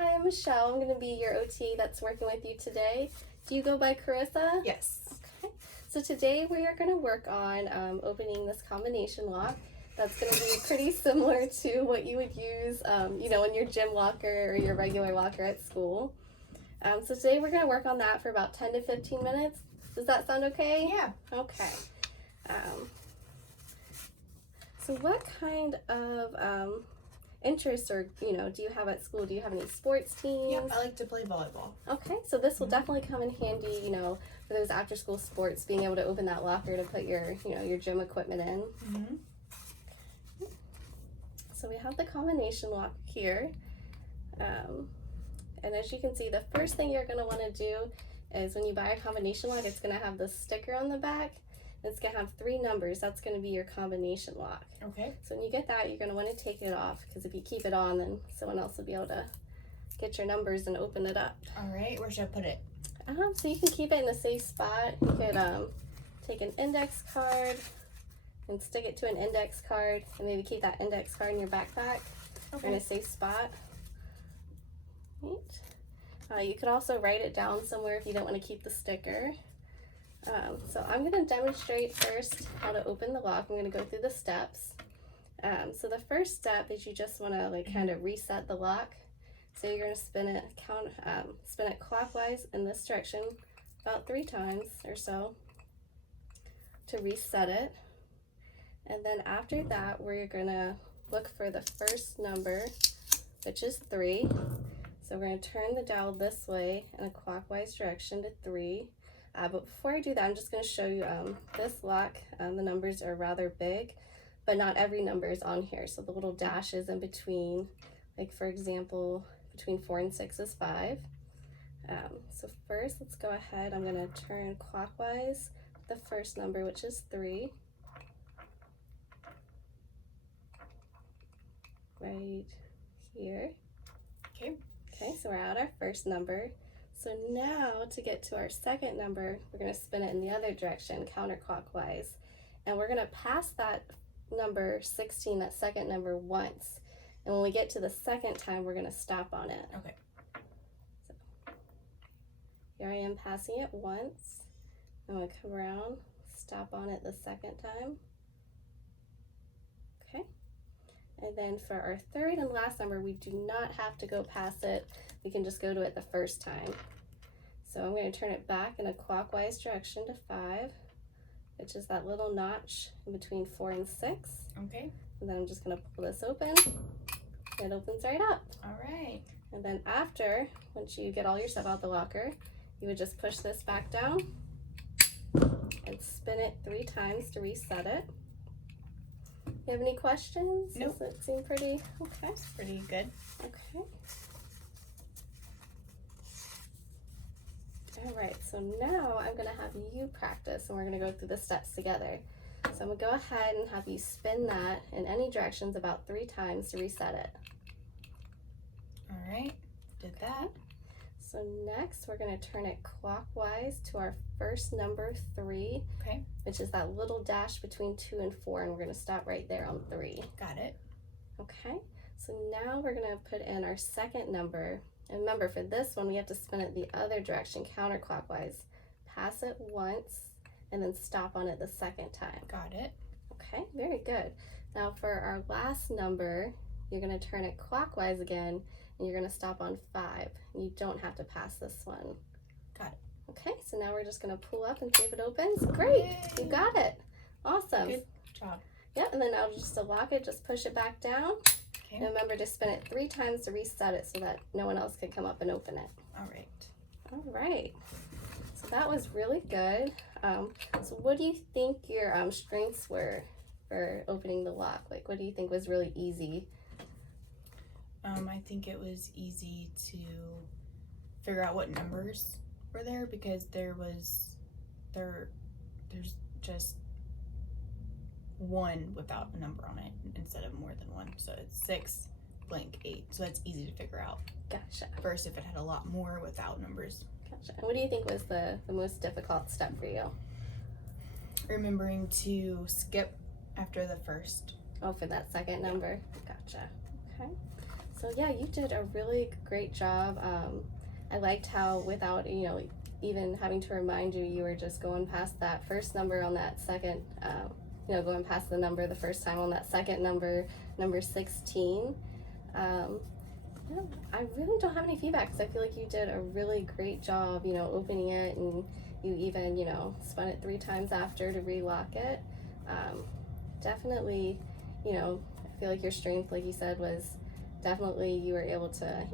Hi, I'm Michelle. I'm going to be your OTA that's working with you today. Do you go by Carissa? Yes. Okay. So today we are going to work on opening this combination lock. That's going to be pretty similar to what you would use, in your gym locker or your regular locker at school. So today we're going to work on that for about 10 to 15 minutes. Does that sound okay? Yeah. Okay. So what kind of interests or do you have at school? Do you have any sports teams? Yeah, I like to play volleyball. Okay, so this will definitely come in handy, for those after school sports, being able to open that locker to put your gym equipment in. Mm-hmm. So we have the combination lock here. And as you can see, the first thing you're going to want to do is when you buy a combination lock, it's going to have this sticker on the back. It's going to have 3 numbers. That's going to be your combination lock. Okay. So when you get that, you're going to want to take it off, because if you keep it on, then someone else will be able to get your numbers and open it up. All right, where should I put it? So you can keep it in a safe spot. You could take an index card and stick it to an index card, and maybe keep that index card in your backpack or in a safe spot. Right. You could also write it down somewhere if you don't want to keep the sticker. So I'm going to demonstrate first how to open the lock. I'm going to go through the steps. So the first step is you just want to kind of reset the lock. So you're going to spin it clockwise in this direction about 3 times or so to reset it. And then after that, we're going to look for the first number, which is 3. So we're going to turn the dial this way in a clockwise direction to 3. But before I do that, I'm just going to show you this lock. The numbers are rather big, but not every number is on here. So the little dashes in between, like for example, between 4 and 6 is 5. So first, let's go ahead. I'm going to turn clockwise the first number, which is 3. Right here. Okay, so we're at our first number. So now to get to our second number, we're going to spin it in the other direction, counterclockwise. And we're going to pass that number 16, that second number, once. And when we get to the second time, we're going to stop on it. Okay. So here I am passing it once. I'm going to come around, stop on it the second time. Okay. And then for our third and last number, we do not have to go past it. We can just go to it the first time. So I'm going to turn it back in a clockwise direction to 5, which is that little notch in between 4 and 6. Okay. And then I'm just going to pull this open. It opens right up. All right. And then after, once you get all your stuff out the locker, you would just push this back down and spin it 3 times to reset it. You have any questions? Nope. Does it seem pretty? Okay. It's pretty good. Okay. All right, so now I'm gonna have you practice and we're gonna go through the steps together. So I'm gonna go ahead and have you spin that in any directions about 3 times to reset it. All right, did that. So next we're gonna turn it clockwise to our first number, 3. Okay. Which is that little dash between 2 and 4, and we're gonna stop right there on 3. Got it. Okay, so now we're gonna put in our second number. And remember, for this one, we have to spin it the other direction, counterclockwise. Pass it once, and then stop on it the second time. Got it. Okay, very good. Now for our last number, you're gonna turn it clockwise again, and you're gonna stop on 5. You don't have to pass this one. Got it. Okay, so now we're just gonna pull up and see if it opens. Great, Yay. you got it. Awesome. Good job. Yeah, and then I'll just lock it, just push it back down. Okay. And remember to spin it 3 times to reset it so that no one else can come up and open it. All right. All right. So that was really good. So what do you think your strengths were for opening the lock? Like, what do you think was really easy? I think it was easy to figure out what numbers were there, because there's just 1 without a number on it instead of more than 1. So it's 6 blank 8. So that's easy to figure out. Gotcha. Versus if it had a lot more without numbers. Gotcha. And what do you think was the most difficult step for you? Remembering to skip after the first. Oh, for that second number? Gotcha. Okay. So yeah, you did a really great job. I liked how without, even having to remind you, you were just going past that first number on that second, going past the number the first time on that second number, number 16. I really don't have any feedback because I feel like you did a really great job, opening it, and you even, spun it 3 times after to relock it. Definitely, I feel like your strength, like you said, was definitely you were able to,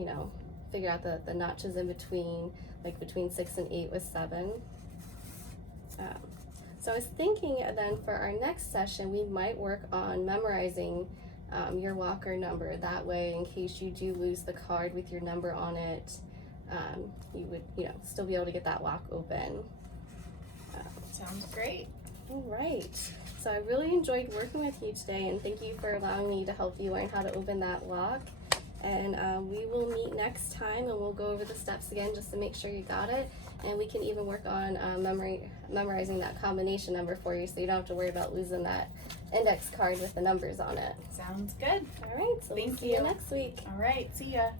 figure out the notches in between, like between 6 and 8 with 7. So I was thinking then for our next session, we might work on memorizing your walker number. That way, in case you do lose the card with your number on it, you would, still be able to get that lock open. Sounds great. All right. So I really enjoyed working with you today, and thank you for allowing me to help you learn how to open that lock. And we will meet next time, and we'll go over the steps again just to make sure you got it. And we can even work on memorizing that combination number for you, so you don't have to worry about losing that index card with the numbers on it. Sounds good. All right, so we'll Thank see you you. next week. All right, see ya.